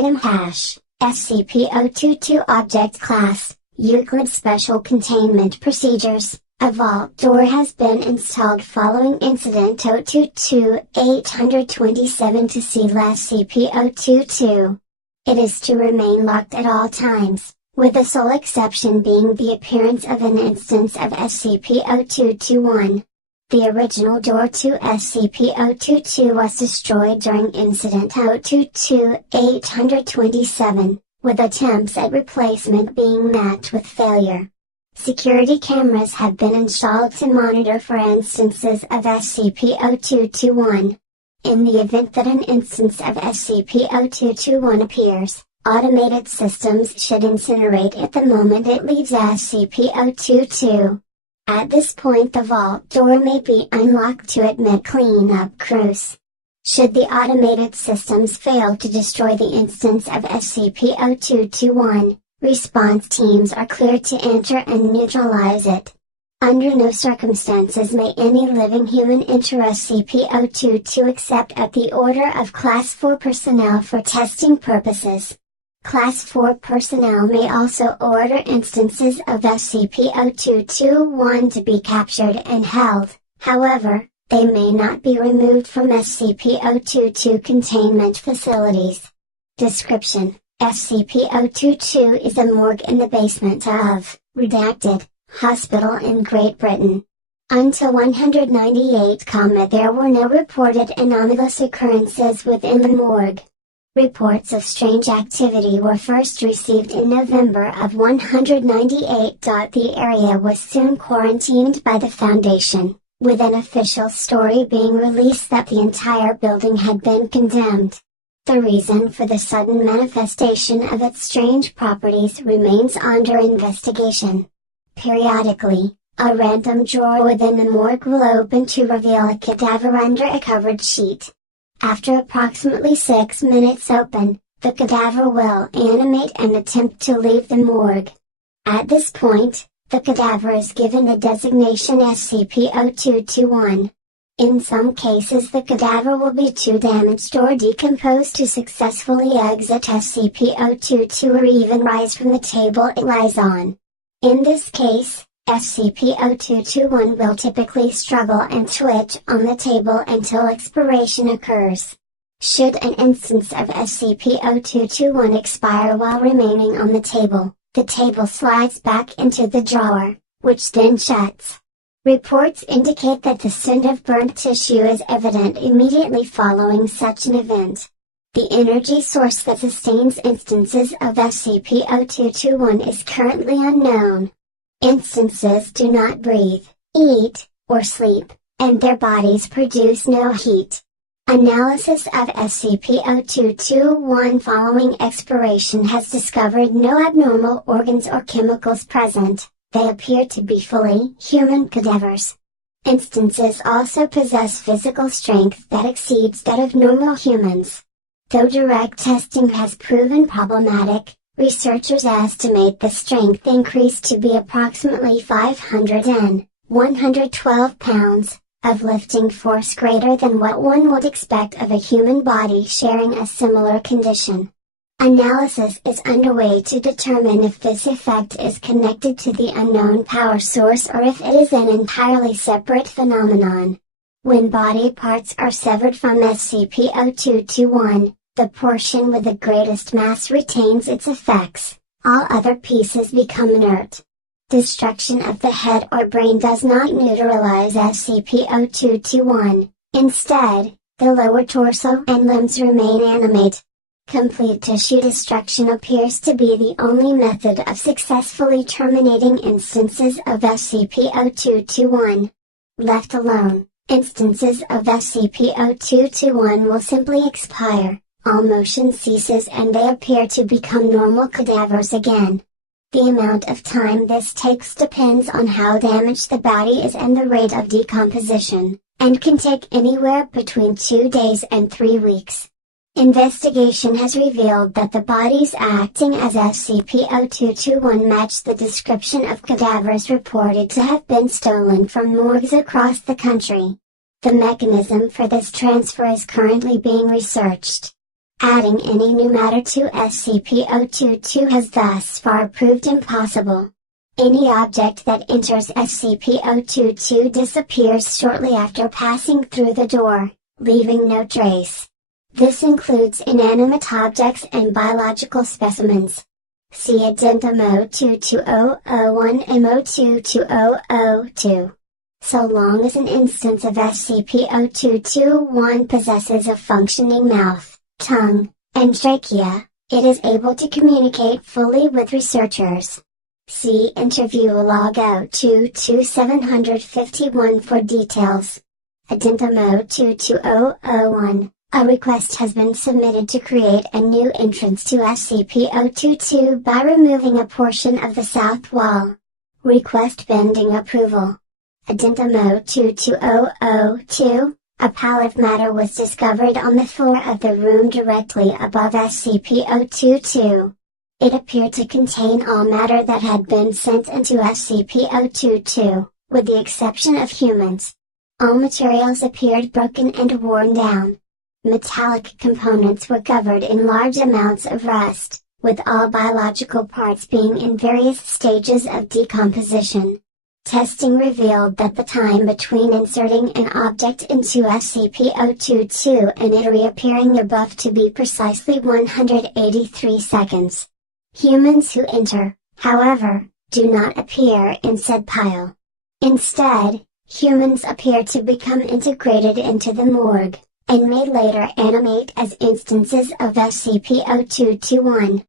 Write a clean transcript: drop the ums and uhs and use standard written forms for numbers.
Item hash, SCP-022 Object Class, Euclid Special Containment Procedures. A vault door has been installed following Incident 022-827 to seal SCP-022. It is to remain locked at all times, with the sole exception being the appearance of an instance of SCP-0221. The original door to SCP-022 was destroyed during Incident 022-827, with attempts at replacement being met with failure. Security cameras have been installed to monitor for instances of SCP-0221. In the event that an instance of SCP-0221 appears, automated systems should incinerate it the moment it leaves SCP-022. At this point the vault door may be unlocked to admit cleanup crews. Should the automated systems fail to destroy the instance of SCP-0221, response teams are cleared to enter and neutralize it. Under no circumstances may any living human enter SCP-022 except at the order of Class 4 personnel for testing purposes. Class 4 personnel may also order instances of SCP-0221 to be captured and held, however, they may not be removed from SCP-022 containment facilities. Description: SCP-022 is a morgue in the basement of, redacted, hospital in Great Britain. Until 198, there were no reported anomalous occurrences within the morgue. Reports of strange activity were first received in November of 198. The area was soon quarantined by the Foundation, with an official story being released that the entire building had been condemned. The reason for the sudden manifestation of its strange properties remains under investigation. Periodically, a random drawer within the morgue will open to reveal a cadaver under a covered sheet. After approximately 6 minutes open, the cadaver will animate and attempt to leave the morgue. At this point, the cadaver is given the designation SCP-0221. In some cases the cadaver will be too damaged or decomposed to successfully exit SCP-022 or even rise from the table it lies on. In this case, SCP-0221 will typically struggle and twitch on the table until expiration occurs. Should an instance of SCP-0221 expire while remaining on the table slides back into the drawer, which then shuts. Reports indicate that the scent of burnt tissue is evident immediately following such an event. The energy source that sustains instances of SCP-0221 is currently unknown. Instances do not breathe, eat, or sleep, and their bodies produce no heat. Analysis of SCP-0221 following expiration has discovered no abnormal organs or chemicals present. They appear to be fully human cadavers. Instances also possess physical strength that exceeds that of normal humans. Though direct testing has proven problematic, researchers estimate the strength increase to be approximately 112 pounds, of lifting force greater than what one would expect of a human body sharing a similar condition. Analysis is underway to determine if this effect is connected to the unknown power source or if it is an entirely separate phenomenon. When body parts are severed from SCP-0221, the portion with the greatest mass retains its effects, all other pieces become inert. Destruction of the head or brain does not neutralize SCP-0221, instead, the lower torso and limbs remain animate. Complete tissue destruction appears to be the only method of successfully terminating instances of SCP-0221. Left alone, instances of SCP-0221 will simply expire, all motion ceases and they appear to become normal cadavers again. The amount of time this takes depends on how damaged the body is and the rate of decomposition, and can take anywhere between 2 days and 3 weeks. Investigation has revealed that the bodies acting as SCP-0221 match the description of cadavers reported to have been stolen from morgues across the country. The mechanism for this transfer is currently being researched. Adding any new matter to SCP-022 has thus far proved impossible. Any object that enters SCP-022 disappears shortly after passing through the door, leaving no trace. This includes inanimate objects and biological specimens. See Addendum 0220001 and 0220002. So long as an instance of SCP-022-1 possesses a functioning mouth, tongue, and trachea, it is able to communicate fully with researchers. See Interview Log 022-751 for details. Addendum 0220001. A request has been submitted to create a new entrance to SCP-022 by removing a portion of the south wall. Request pending approval. Addendum 0220002. A pile of matter was discovered on the floor of the room directly above SCP-022. It appeared to contain all matter that had been sent into SCP-022, with the exception of humans. All materials appeared broken and worn down. Metallic components were covered in large amounts of rust, with all biological parts being in various stages of decomposition. Testing revealed that the time between inserting an object into SCP-022 and it reappearing above to be precisely 183 seconds. Humans who enter, however, do not appear in said pile. Instead, humans appear to become integrated into the morgue, and may later animate as instances of SCP-022-1.